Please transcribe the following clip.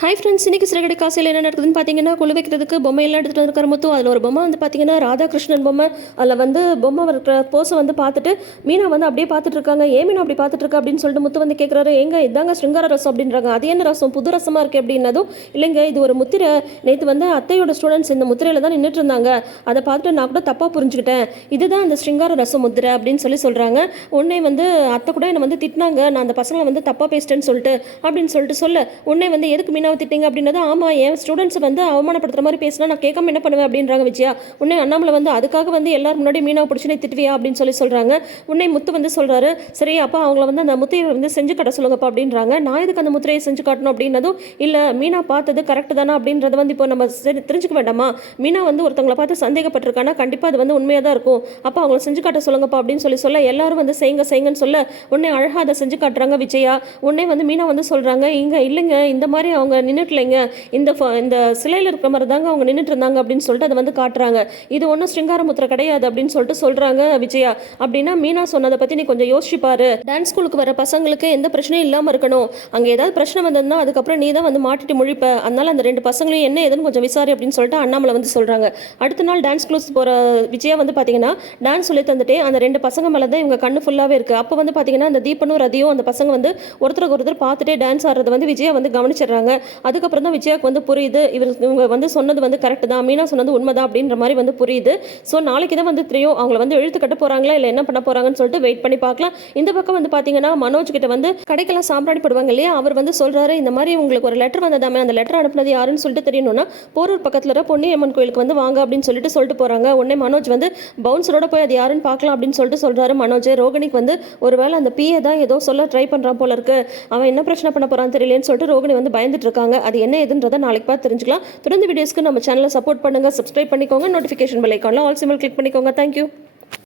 Hi friends, இன்றைக்கி சிறகடி காசையில் என்ன நடக்குதுன்னு பார்த்தீங்கன்னா, குழு வைக்கிறதுக்கு பொம்மையெல்லாம் எடுத்துகிட்டு வந்துருக்கிற முத்து. அதில் ஒரு பொம்மை வந்து பார்த்தீங்கன்னா ராதாகிருஷ்ணன் பொம்மை. அதில் வந்து பொம்மை இருக்கிற போஸை வந்து பார்த்துட்டு மீனா வந்து அப்படியே பார்த்துட்டு இருக்காங்க. ஏன் மீனா அப்படி பார்த்துட்டு இருக்கா அப்படின்னு சொல்லிட்டு முத்து வந்து கேட்குறாரு. எங்க இதாங்க ஸ்ருங்கார ரசம் அப்படின்றாங்க. அது என்ன ரசம், புது ரசமாக இருக்குது அப்படின்னதும், இல்லைங்க இது ஒரு முத்திரை, நேற்று வந்து அத்தையோட ஸ்டூடெண்ட்ஸ் இந்த முத்திரையில் தான் நின்றுட்டு இருந்தாங்க, அதை பார்த்துட்டு நான் கூட தப்பாக புரிஞ்சுக்கிட்டேன், இதுதான் அந்த ஸ்ருங்கார ரசம் முத்திரை அப்படின்னு சொல்கிறாங்க. உடனே வந்து அத்தை கூட என்னை வந்து திட்டினாங்க, நான் அந்த பசங்களை வந்து தப்பாக பேசிட்டேன்னு சொல்லிட்டு சொல்ல உடனே வந்து எதுக்கு மீனா திட்டிங்க அப்படின்னது, ஆமாம் என் ஸ்டூடெண்ட்ஸ் வந்து அவமானப்படுத்துற மாதிரி பேசினா நான் கேட்காம என்ன பண்ணுவேன் அப்படின்றாங்க விஜயா. உடனே அண்ணாமலை வந்து அதுக்காக வந்து எல்லாரும் முன்னாடி மீனாவை பிடிச்சி திட்டுவியா அப்படின்னு சொல்கிறாங்க. உடனே முத்து வந்து சொல்கிறாரு, சரி அப்பா அவங்கள வந்து அந்த முத்திரையை வந்து செஞ்சு காட்ட சொல்லுங்கப்பா அப்படின்றாங்க. நான் எதுக்கு அந்த முத்திரையை செஞ்சு காட்டணும் அப்படின்னதும், இல்லை மீனா பார்த்தது கரெக்டு தானே அப்படின்றத வந்து இப்போ நம்ம தெரிஞ்சுக்க வேண்டாமா, மீனா வந்து ஒருத்தவங்களை பார்த்து சந்தேகப்பட்டிருக்கானா கண்டிப்பாக அது வந்து உண்மையாக தான் இருக்கும், அப்போ அவங்கள செஞ்சு காட்ட சொல்லுங்கப்பா அப்படின்னு சொல்ல எல்லாரும் வந்து செய்யுங்கன்னு சொல்ல உடனே அழகாக அதை செஞ்சு காட்டுறாங்க விஜயா. உடனே வந்து மீனா வந்து சொல்கிறாங்க, இங்கே இல்லைங்க இந்த மாதிரி அவங்க நின்றுட்டுலைங்க, இந்த சிலையில் இருக்கிற மாதிரி தாங்க அவங்க நின்றுட்டு இருந்தாங்க அப்படின்னு சொல்லிட்டு அதை வந்து காட்டுறாங்க. இது ஒன்றும் ஸ்ருங்காரமுத்திரை கிடையாது அப்படின்னு சொல்லிட்டு சொல்கிறாங்க விஜயா. அப்படின்னா மீனா சொன்னதை பற்றி நீ கொஞ்சம் யோசிச்சுப்பாரு, டான்ஸ் ஸ்கூலுக்கு வர பசங்களுக்கு எந்த பிரச்சனையும் இல்லாமல் இருக்கணும், அங்கே ஏதாவது பிரச்சனை வந்ததுன்னா அதுக்கப்புறம் நீ தான் வந்து மாட்டிட்டு முழிப்ப, அதனால அந்த ரெண்டு பசங்களையும் என்ன ஏதுன்னு கொஞ்சம் விசாரி அப்படின்னு சொல்லிட்டு அண்ணாமலை வந்து சொல்கிறாங்க. அடுத்த நாள் டான்ஸ் கிளாஸ் போகிற விஜயா வந்து பார்த்தீங்கன்னா டான்ஸ் சொல்லி தந்துட்டு அந்த ரெண்டு பசங்க மேலே தான் இவங்க கண்ணு ஃபுல்லாகவே இருக்குது. அப்போ வந்து பார்த்தீங்கன்னா அந்த தீபனும் ரதியும் அந்த பசங்க வந்து ஒருத்தருக்கு ஒருத்தர் பார்த்துட்டே டான்ஸ் ஆடுறது வந்து விஜயா வந்து கவனிச்சிடுறாங்க. அதுக்கப்புறம் தான் விஜயாவுக்கு வந்து புரியுது, இவங்க வந்து சொன்னது வந்து கரெக்ட் தான், மீனா சொன்னது உண்மைதான் அப்படின்ற மாதிரி வந்து புரியுது. ஸோ நாளைக்கு தான் வந்து தெரியும் அவங்கள வந்து இழுத்து கட்ட போகிறாங்களா இல்லை என்ன பண்ண போகிறாங்கன்னு சொல்லிட்டு வெயிட் பண்ணி பார்க்கலாம். இந்த பக்கம் வந்து பார்த்தீங்கன்னா மனோஜ் கிட்ட வந்து கடைக்கெல்லாம் சாம்பிராணி போடுவாங்க இல்லையா, அவர் வந்து சொல்கிறாரு, இந்த மாதிரி உங்களுக்கு ஒரு லெட்டர் வந்ததாமே, அந்த லெட்டர் அனுப்புனது யாருன்னு சொல்லிட்டு தெரியணும்னா போரூர் பக்கத்தில் இருக்க பொன்னியம்மன் கோயிலுக்கு வந்து வாங்க அப்படின்னு சொல்லிட்டு போகிறாங்க. உடனே மனோஜ் வந்து பவுன்சரோட போய் அது யாருன்னு பார்க்கலாம் அப்படின்னு சொல்கிறாரு மனோஜ். ரோகிணிக்கு வந்து ஒருவேளை அந்த பிஏ தான் ஏதோ சொல்ல ட்ரை பண்ணுறான் போல இருக்கு, அவன் என்ன பிரச்சனை பண்ண போகிறான்னு தெரியலன்னு சொல்லிட்டு ரோகிணி வந்து பயந்துட்டு இருக்காங்க. அது என்ன எதுன்றதை நாளைக்கு பார்த்து தெரிஞ்சுக்கலாம். தொடர்ந்து வீடியோஸ்க்கு நம்ம சேனலை சப்போர்ட் பண்ணுங்கள், சப்ஸ்கிரைப் பண்ணிக்கோங்க, நோட்டிஃபிகேஷன் பெல் ஐகானில் ஆல் சிம்பிள் கிளிக் பண்ணிக்கோங்க. தேங்க்யூ.